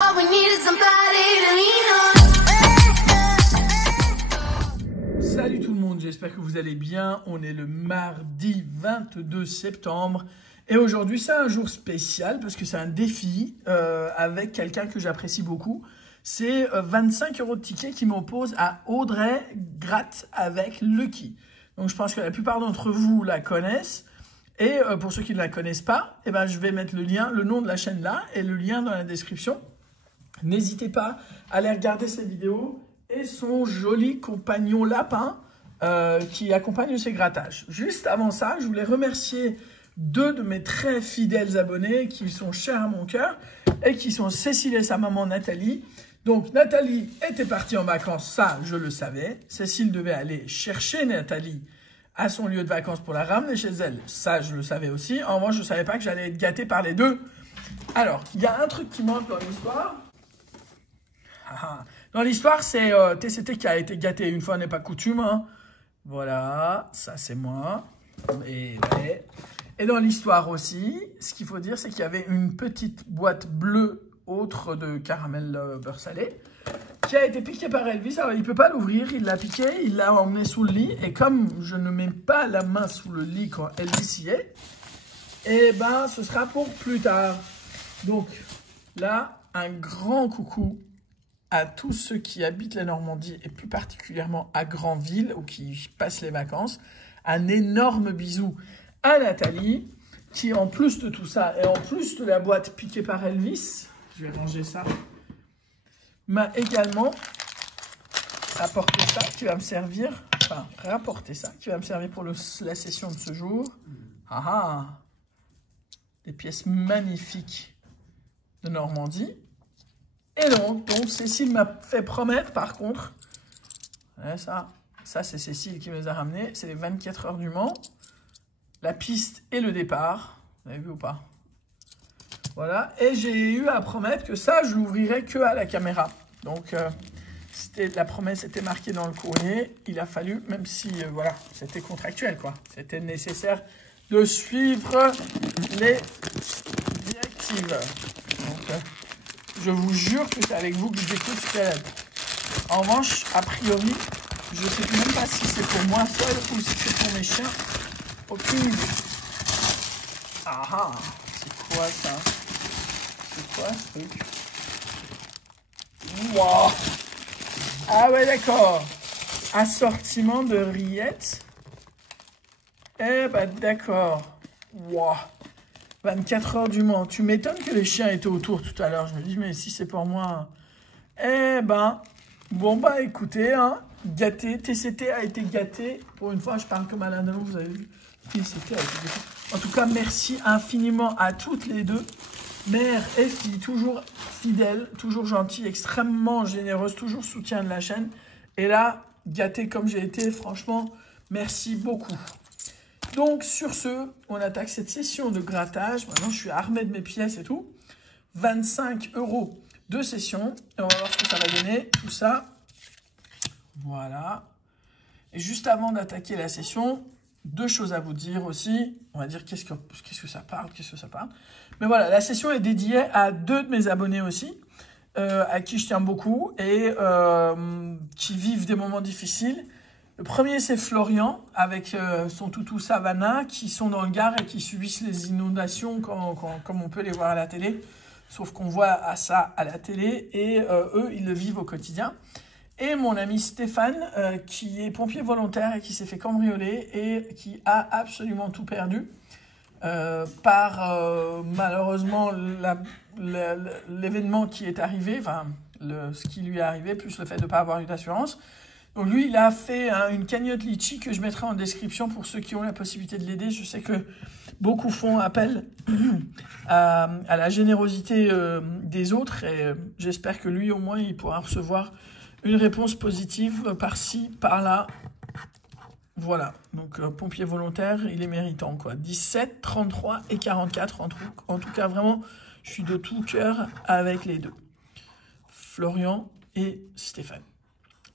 All we need is somebody to lean on. Salut tout le monde, j'espère que vous allez bien. On est le mardi 22 septembre et aujourd'hui c'est un jour spécial parce que c'est un défi avec quelqu'un que j'apprécie beaucoup. C'est 25 € de ticket qui m'oppose à Audrey Gratte avec Lucky. Donc je pense que la plupart d'entre vous la connaissent. Et pour ceux qui ne la connaissent pas, eh ben, je vais mettre le lien, le nom de la chaîne là et le lien dans la description. N'hésitez pas à aller regarder ces vidéos et son joli compagnon lapin qui accompagne ces grattages. Juste avant ça, je voulais remercier deux de mes très fidèles abonnés qui sont chers à mon cœur et qui sont Cécile et sa maman Nathalie. Donc Nathalie était partie en vacances, ça je le savais. Cécile devait aller chercher Nathalie à son lieu de vacances pour la ramener chez elle, ça je le savais aussi. En revanche, je ne savais pas que j'allais être gâté par les deux. Alors, il y a un truc qui manque dans l'histoire. Dans l'histoire, c'est TCT qui a été gâté. Une fois n'est pas coutume. Hein. Voilà, ça c'est moi. Et dans l'histoire aussi, ce qu'il faut dire, c'est qu'il y avait une petite boîte bleue autre de caramel beurre salé qui a été piquée par Elvis. Alors, il ne peut pas l'ouvrir, il l'a piqué, il l'a emmené sous le lit. Et comme je ne mets pas la main sous le lit quand Elvis y est, eh ben, ce sera pour plus tard. Donc, là, un grand coucou à tous ceux qui habitent la Normandie et plus particulièrement à Granville ou qui passent les vacances. Un énorme bisou à Nathalie qui, en plus de tout ça et en plus de la boîte piquée par Elvis, je vais ranger ça, m'a également apporté ça qui va me servir, enfin rapporté ça qui va me servir pour la session de ce jour. Des pièces magnifiques de Normandie. Et donc Cécile m'a fait promettre, par contre, ça c'est Cécile qui me les a ramenés, c'est les 24 heures du Mans, la piste et le départ, vous avez vu ou pas? Voilà, et j'ai eu à promettre que ça, je l'ouvrirai que à la caméra. Donc, la promesse était marquée dans le courrier, il a fallu, même si, voilà, c'était contractuel, quoi. C'était nécessaire de suivre les directives. Donc, je vous jure que c'est avec vous que je découvre ce qu'elle a. En revanche, a priori, je ne sais même pas si c'est pour moi seul ou si c'est pour mes chiens. Aucune idée. C'est quoi ça? C'est quoi ce truc? Wow. Ah ouais, d'accord. Assortiment de rillettes. Eh ben d'accord. Wow. 24 heures du Mans. Tu m'étonnes que les chiens étaient autour tout à l'heure. Je me dis, mais si c'est pour moi... Eh ben, bon bah écoutez, hein, gâté. TCT a été gâté. Pour une fois, je parle comme Alain Delon, vous avez vu. TCT a été gâté. En tout cas, merci infiniment à toutes les deux. Mère et fille, toujours fidèles, toujours gentilles, extrêmement généreuses, toujours soutien de la chaîne. Et là, gâté comme j'ai été, franchement, merci beaucoup. Donc, sur ce, on attaque cette session de grattage. Maintenant, je suis armé de mes pièces et tout. 25 € de session. Et on va voir ce que ça va donner. Tout ça. Voilà. Et juste avant d'attaquer la session, deux choses à vous dire aussi. On va dire qu'est-ce que ça parle, Mais voilà, la session est dédiée à deux de mes abonnés aussi, à qui je tiens beaucoup et qui vivent des moments difficiles. Le premier, c'est Florian, avec son toutou Savannah, qui sont dans le Gard et qui subissent les inondations comme on peut les voir à la télé. Sauf qu'on voit ça à la télé et eux, ils le vivent au quotidien. Et mon ami Stéphane, qui est pompier volontaire et qui s'est fait cambrioler et qui a absolument tout perdu par malheureusement l'événement qui est arrivé, enfin ce qui lui est arrivé, plus le fait de ne pas avoir eu d'assurance. Donc lui, il a fait une cagnotte Litchi que je mettrai en description pour ceux qui ont la possibilité de l'aider. Je sais que beaucoup font appel à la générosité des autres et j'espère que lui, au moins, il pourra recevoir une réponse positive par-ci, par-là. Voilà, donc pompier volontaire, il est méritant, quoi. 17, 33 et 44, en tout cas, vraiment, je suis de tout cœur avec les deux. Florian et Stéphane.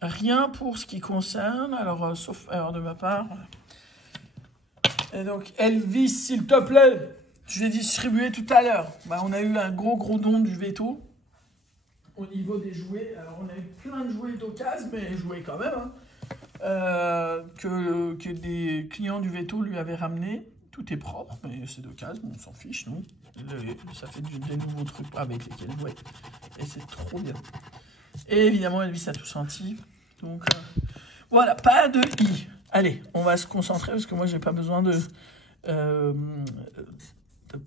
Rien pour ce qui concerne, alors, sauf erreur de ma part. Et donc, Elvis, s'il te plaît, je l'ai distribué tout à l'heure. Bah, on a eu un gros don du veto. au niveau des jouets. Alors, on a eu plein de jouets d'occasion, mais jouets quand même, hein, que des clients du Veto lui avaient ramené. Tout est propre, mais c'est d'occasion, on s'en fiche, nous. Ça fait des nouveaux trucs avec lesquels jouer. Et c'est trop bien. Et évidemment, Elvis a tout senti. Donc, voilà, pas de i. Allez, on va se concentrer parce que moi, j'ai pas besoin de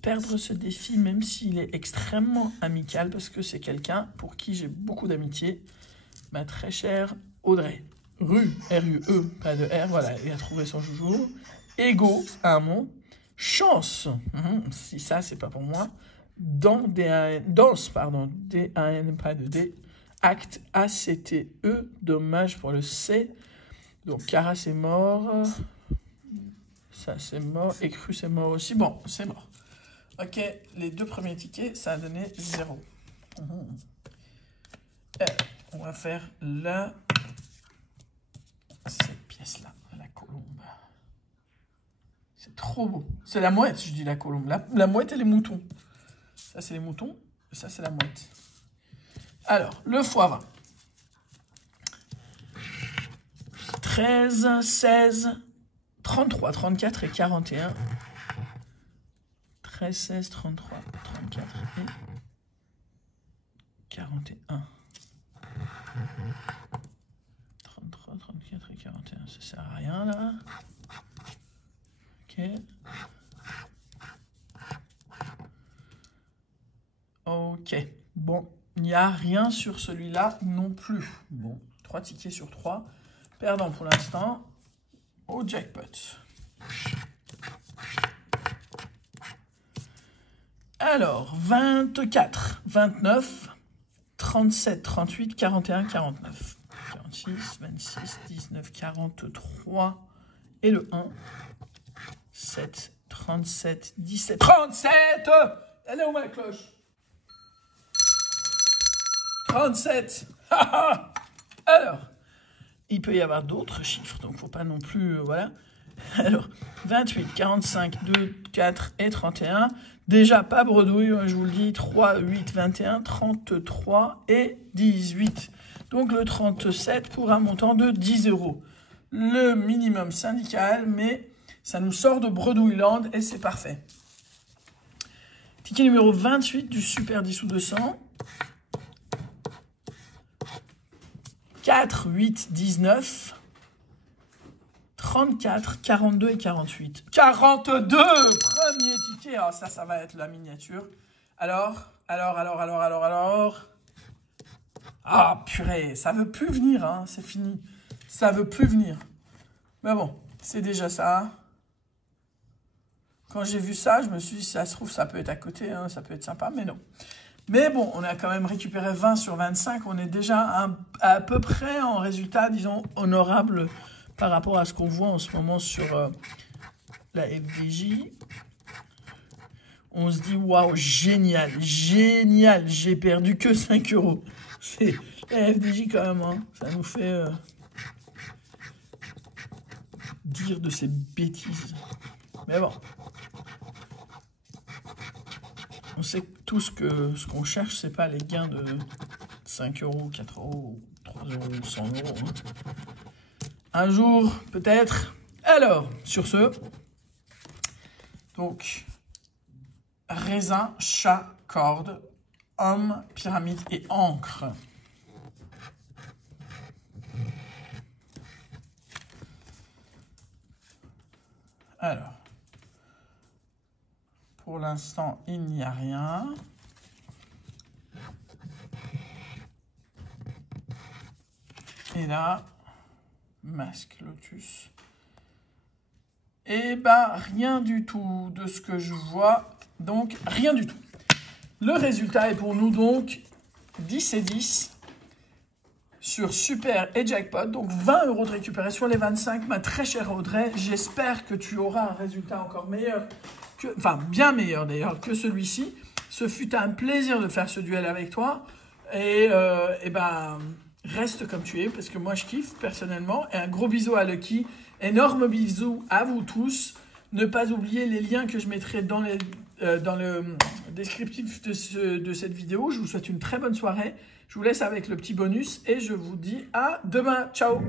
perdre ce défi, même s'il est extrêmement amical, parce que c'est quelqu'un pour qui j'ai beaucoup d'amitié. Ma très chère Audrey. R-U-E, pas de R, voilà, il a trouvé son joujou. Ego, un mot. Chance, si ça, c'est pas pour moi. Danse, pardon, D-A-N, pas de D. Acte, A-C-T-E, dommage pour le C. Donc, Cara, c'est mort. Ça, c'est mort. Écru, c'est mort aussi. Bon, c'est mort. Ok, les 2 premiers tickets, ça a donné 0. On va faire cette pièce-là, la colombe. C'est trop beau. C'est la mouette, je dis la colombe. La mouette et les moutons. Ça, c'est les moutons. Et ça, c'est la mouette. Alors, le x20. 13, 16, 33, 34 et 41. 13, 16, 33, 34 et 41. 33, 34 et 41. Ça sert à rien, là. Ok. Ok. Bon, il n'y a rien sur celui-là non plus. Bon, 3 tickets sur 3. Perdant pour l'instant au jackpot. Alors, 24, 29, 37, 38, 41, 49. 46, 26, 19, 43 et le 1. 7, 37, 17, 37! Elle est où ma cloche? 37! Alors, il peut y avoir d'autres chiffres, donc faut pas non plus... voilà. Alors, 28, 45, 2, 4 et 31. Déjà, pas bredouille, je vous le dis. 3, 8, 21, 33 et 18. Donc, le 37 pour un montant de 10 €. Le minimum syndical, mais ça nous sort de Bredouilland et c'est parfait. Ticket numéro 28 du Super 10 ou 200. 4, 8, 19, 34, 42 et 48. 42! Premier ticket. Alors ça va être la miniature. Alors. Ah, purée, ça veut plus venir, hein, c'est fini. Ça veut plus venir. Mais bon, c'est déjà ça. Quand j'ai vu ça, je me suis dit, si ça se trouve, ça peut être à côté, hein, ça peut être sympa, mais non. Mais bon, on a quand même récupéré 20 sur 25. On est déjà à peu près en résultat, disons, honorable par rapport à ce qu'on voit en ce moment sur la FDJ. On se dit, waouh, génial, génial, j'ai perdu que 5 €. C'est la FDJ quand même, hein, ça nous fait dire de ces bêtises. Mais bon. On sait tous que ce qu'on cherche, c'est pas les gains de 5 €, 4 €, 3 €, 100 €. Hein. Un jour, peut-être. Alors, sur ce, donc, raisin, chat, corde, homme, pyramide et encre. Alors. Pour l'instant, il n'y a rien. Et là, masque lotus. Et bah, rien du tout de ce que je vois. Donc, rien du tout. Le résultat est pour nous donc 10 et 10 sur Super et Jackpot. Donc, 20 € de récupérer sur les 25. Ma très chère Audrey, j'espère que tu auras un résultat encore meilleur. Enfin, bien meilleur d'ailleurs que celui-ci. Ce fut un plaisir de faire ce duel avec toi. Et ben, reste comme tu es, parce que moi je kiffe personnellement. Et un gros bisou à Lucky. Énorme bisou à vous tous. Ne pas oublier les liens que je mettrai dans dans le descriptif de cette vidéo. Je vous souhaite une très bonne soirée. Je vous laisse avec le petit bonus et je vous dis à demain. Ciao!